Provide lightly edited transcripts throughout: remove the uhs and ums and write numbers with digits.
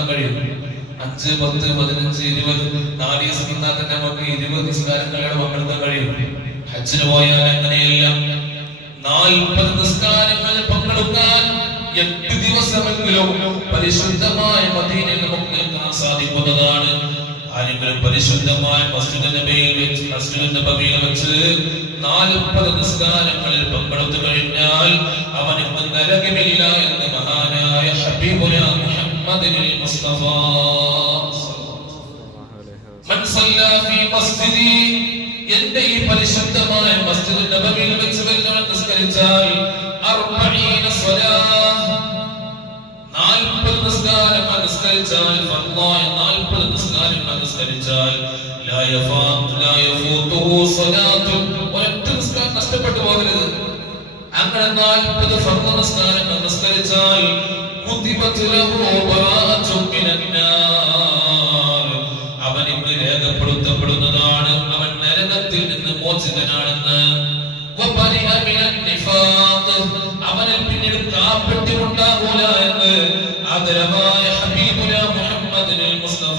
പങ്കെടുക്കാൻ കഴിയും. 5, 10, 15, 20 4 ദിവസം നിന്നാൽ തന്നെ നമുക്ക് 20 നിസ്കാരങ്ങളിലൂടെ പങ്കെടുക്കാൻ കഴിയും. ഹജ്ജിന് പോയാൽ അങ്ങനെയല്ല. 40 നിസ്കാരങ്ങളിൽ പങ്കെടുക്കാൻ 8 ദിവസമെങ്കിലും പരിശുദ്ധമായ മദീനയിൽ നമുക്ക് നിൽക്കാൻ സാധിക്കുന്നതാണ്. ആരെങ്കിലും പരിശുദ്ധമായ മസ്ജിദ് നബവിയിൽ വെച്ച് 40 നിസ്കാരങ്ങളിൽ പങ്കെടുത്തു കഴിഞ്ഞാൽ അവന് നരകമില്ല എന്ന് മഹാനായ ഹബീബുനാ മുഹമ്മദുൽ മുസ്തഫ മൻ സല്ല ഫീ മസ്ജിദി, എന്റെ ഈ പരിശുദ്ധമായ മസ്ജിദ് നബവിയിൽ വെച്ച് വല്ലവൻ നിസ്കരിച്ചാൽ 40 സ്വലാത്ത് 40 നിസ്കാരങ്ങൾ നിസ്കരിച്ചാൽ ഫർളായ 40 നിസ്കാരങ്ങൾ നിസ്കരിച്ചാൽ ലാ യഫൂതുഹു സ്വലാത്തു, ഒരൊറ്റ നിസ്കാരം നഷ്ടപ്പെട്ടു പോകരുത്. അങ്ങനെ 40 ഫർള് നിസ്കാരങ്ങൾ നിസ്കരിച്ചാൽ കുതിബത് ലഹു ബറാഅത്തുൻ മിനന്നാർ, അവനിക്ക് രേഖപ്പെടുത്തപ്പെടുന്നതാണ് അവൻ നരകത്തിൽ നിന്ന് മോചിതനാണെന്ന്. വബരിഅ മിനൻ നിഫാഖ്, അവനിൽ പിന്നീട് കാപട്യം ഉണ്ടാകൂല എന്ന് ആദരവായ ഹബീബുനാ മുഹമ്മദുൽ മുസ്തഫ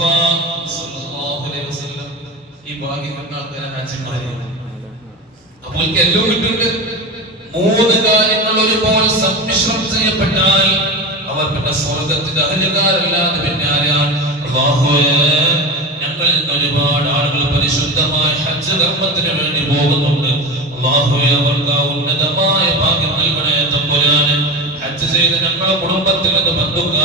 സ്വല്ലല്ലാഹു അലൈഹി വസല്ലം ഈ ഭാഗ്യം അപ്പോൾ എല്ലാം കിട്ടുന്നുണ്ട്. 3 കാര്യങ്ങൾ ഒരുപോലെ സമ്മിശ്രം ചെയ്യപ്പെട്ടാൽ അവർ പിന്നെ സ്വർഗത്തിന്റെ അഹലുകാരല്ലാതെ പിന്നെ ആരാണ്? അല്ലാഹുവേ, ഞങ്ങളിൽ നിന്ന് ഒരുപാട് ആളുകൾ പരിശുദ്ധമായ ഹജ്ജ് കർമ്മത്തിന് വേണ്ടി പോകുന്നുണ്ട്. അല്ലാഹുവേ, അവർക്ക് ഉന്നതമായ ഭാഗ്യം നൽകണേ തമ്പുരാനെ. ഹജ്ജ് ചെയ്ത് ഞങ്ങളുടെ കുടുംബത്തിൽ നിന്ന് ബന്ധുക്കൾ